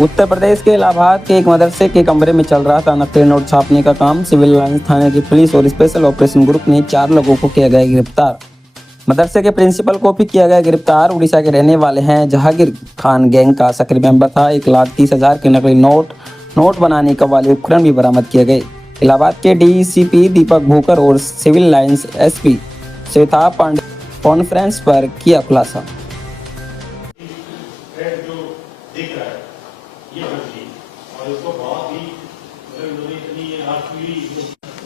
उत्तर प्रदेश के इलाहाबाद के एक मदरसे के कमरे में चल रहा था नकली नोट छापने का काम। सिविल लाइंस थाने की पुलिस और स्पेशल ऑपरेशन ग्रुप ने 4 लोगों को किया गया गिरफ्तार। मदरसे के प्रिंसिपल को भी किया गया गिरफ्तार। उड़ीसा के रहने वाले हैं। जहांगीर खान गैंग का सक्रिय मेंबर था। 1,30,000 के नकली नोट बनाने का वाले उपकरण भी बरामद किए गए। इलाहाबाद के डीसीपी दीपक भूकर और civil lines SP Shweta Pandey conference पर किया खुलासा। और इसको बहुत ही उन्होंने इतनी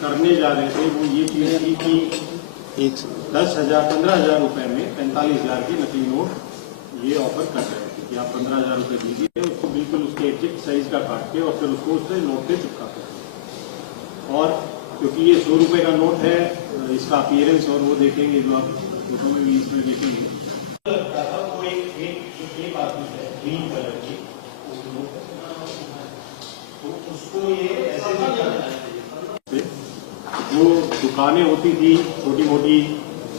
करने जा रहे थे वो ये चीज थी कि 10,000 15,000 रुपए में 45,000 की नकली नोट ये ऑफर कर रहे थे कि आप 15,000 रुपए दीजिए, उसको बिल्कुल उसके एग्जैक्ट साइज का काट के और फिर उसको उससे नोट पे चिपकाते हैं। और क्योंकि ये 100 रुपए का नोट है, इसका अपीयरेंस और वो देखेंगे जो आप फोटो में भी इसमें देखेंगे, वो एक आती है ग्रीन कलर की, तो उसको ये ऐसे जो दुकानें होती थी, छोटी मोटी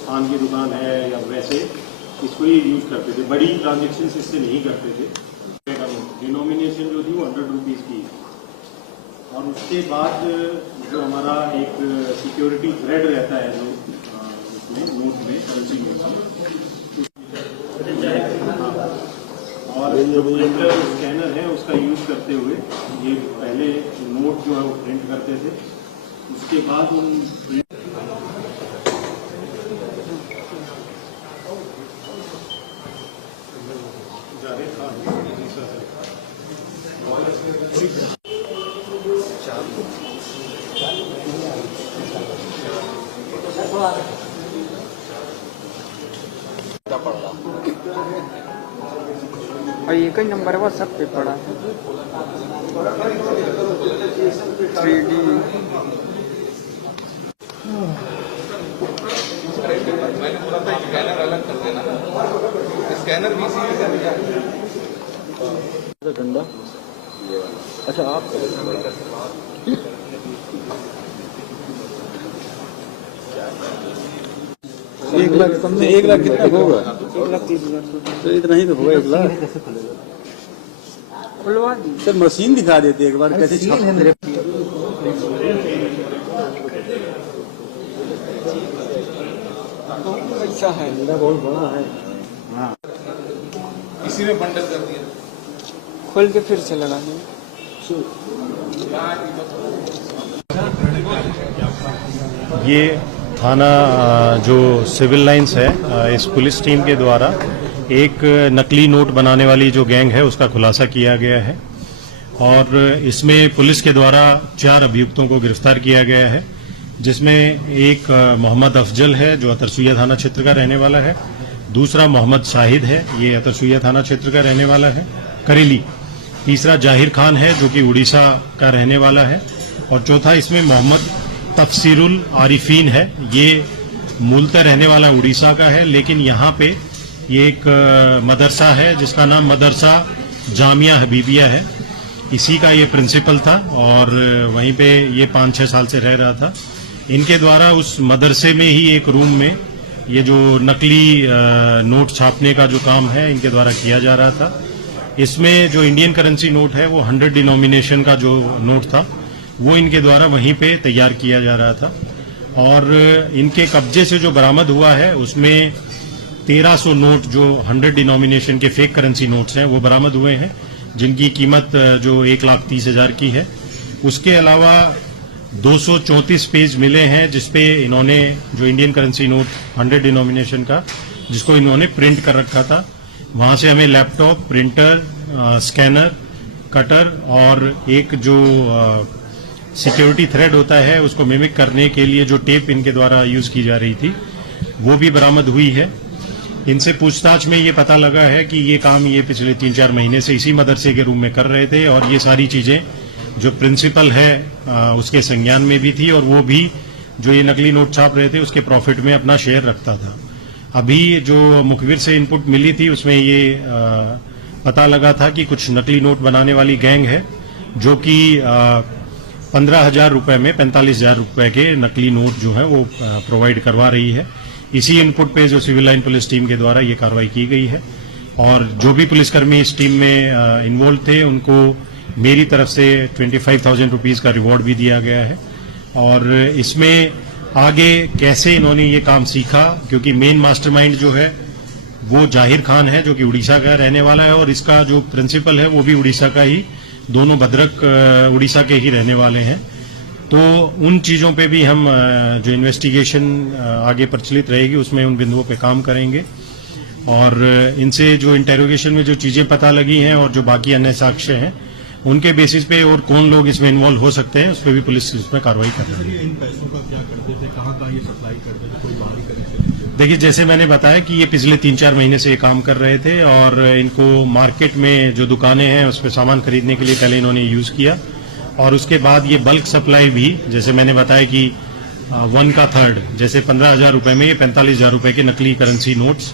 पान की दुकान है या वैसे, इसको ये यूज करते थे। बड़ी ट्रांजेक्शन इससे नहीं करते थे। डिनोमिनेशन जो थी वो 100 रुपीज की। और उसके बाद जो हमारा एक सिक्योरिटी थ्रेड रहता है जो उसमें नोट में, करेंसी नोट में, और जो प्रिंटर स्कैनर है उसका यूज करते हुए ये पहले नोट जो है वो प्रिंट करते थे। उसके बाद उन और एक ही नंबर है वो सब पे पड़ा है 3D। मैंने बोला था स्कैनर अलग कर देना, स्कैनर भी डंडा। अच्छा आप 1,00,000 कितना होगा? 1,30,000 तो इतना ही तो होगा। 1,00,000 खुलवा दी सर मशीन दिखा देते एक बार कैसे अच्छा है, बहुत बड़ा है। हाँ इसी में बंडल कर दिया, खोल के फिर से लगा दें। ये थाना जो सिविल लाइंस है, इस पुलिस टीम के द्वारा एक नकली नोट बनाने वाली जो गैंग है उसका खुलासा किया गया है। और इसमें पुलिस के द्वारा 4 अभियुक्तों को गिरफ्तार किया गया है, जिसमें एक मोहम्मद अफजल है जो अतरसुइया थाना क्षेत्र का रहने वाला है। दूसरा मोहम्मद शाहिद है, ये अतरसुइया थाना क्षेत्र का रहने वाला है, करेली। तीसरा जाहिर खान है जो कि उड़ीसा का रहने वाला है। और चौथा इसमें मोहम्मद तफसीरुल आरिफीन है, ये मूलतः रहने वाला उड़ीसा का है, लेकिन यहाँ पे ये एक मदरसा है जिसका नाम मदरसा जामिया हबीबिया है, इसी का ये प्रिंसिपल था और वहीं पे ये 5-6 साल से रह रहा था। इनके द्वारा उस मदरसे में ही एक रूम में ये जो नकली नोट छापने का जो काम है इनके द्वारा किया जा रहा था। इसमें जो इंडियन करेंसी नोट है वो 100 डिनोमिनेशन का जो नोट था वो इनके द्वारा वहीं पे तैयार किया जा रहा था। और इनके कब्जे से जो बरामद हुआ है उसमें 1300 नोट जो 100 डिनोमिनेशन के फेक करेंसी नोट्स हैं वो बरामद हुए हैं, जिनकी कीमत जो 1,30,000 की है। उसके अलावा 234 पेज मिले हैं जिसपे इन्होंने जो इंडियन करेंसी नोट 100 डिनोमिनेशन का जिसको इन्होंने प्रिंट कर रखा था, वहां से हमें लैपटॉप, प्रिंटर, स्कैनर, कटर और एक जो सिक्योरिटी थ्रेड होता है उसको मिमिक करने के लिए जो टेप इनके द्वारा यूज की जा रही थी वो भी बरामद हुई है। इनसे पूछताछ में ये पता लगा है कि ये काम ये पिछले 3-4 महीने से इसी मदरसे के रूम में कर रहे थे और ये सारी चीजें जो प्रिंसिपल है उसके संज्ञान में भी थी और वो भी जो ये नकली नोट छाप रहे थे उसके प्रॉफिट में अपना शेयर रखता था। अभी जो मुखबिर से इनपुट मिली थी उसमें ये पता लगा था कि कुछ नकली नोट बनाने वाली गैंग है जो कि 15,000 रुपए में 45,000 रुपए के नकली नोट जो है वो प्रोवाइड करवा रही है। इसी इनपुट पे जो सिविल लाइन पुलिस टीम के द्वारा ये कार्रवाई की गई है। और जो भी पुलिसकर्मी इस टीम में इन्वॉल्व थे उनको मेरी तरफ से 25,000 रुपीज का रिवॉर्ड भी दिया गया है। और इसमें आगे कैसे इन्होंने ये काम सीखा, क्योंकि मेन मास्टरमाइंड जो है वो जाहिर खान है जो कि उड़ीसा का रहने वाला है, और इसका जो प्रिंसिपल है वो भी उड़ीसा का ही, दोनों भद्रक उड़ीसा के ही रहने वाले हैं। तो उन चीजों पे भी हम जो इन्वेस्टिगेशन आगे प्रचलित रहेगी उसमें उन बिंदुओं पे काम करेंगे, और इनसे जो इंटेरोगेशन में जो चीजें पता लगी हैं और जो बाकी अन्य साक्ष्य हैं उनके बेसिस पे और कौन लोग इसमें इन्वॉल्व हो सकते हैं उस पर भी पुलिस इसमें कार्रवाई कर रही है। इन पैसों का क्या करते थे, कहाँ ये सप्लाई करते थे, कोई बाहरी कनेक्शन? देखिए, जैसे मैंने बताया कि ये पिछले 3-4 महीने से ये काम कर रहे थे, और इनको मार्केट में जो दुकानें हैं उस पर सामान खरीदने के लिए पहले इन्होंने यूज किया, और उसके बाद ये बल्क सप्लाई भी, जैसे मैंने बताया कि 1/3 जैसे 15,000 रुपए में ये 45,000 रुपए के नकली करेंसी नोट्स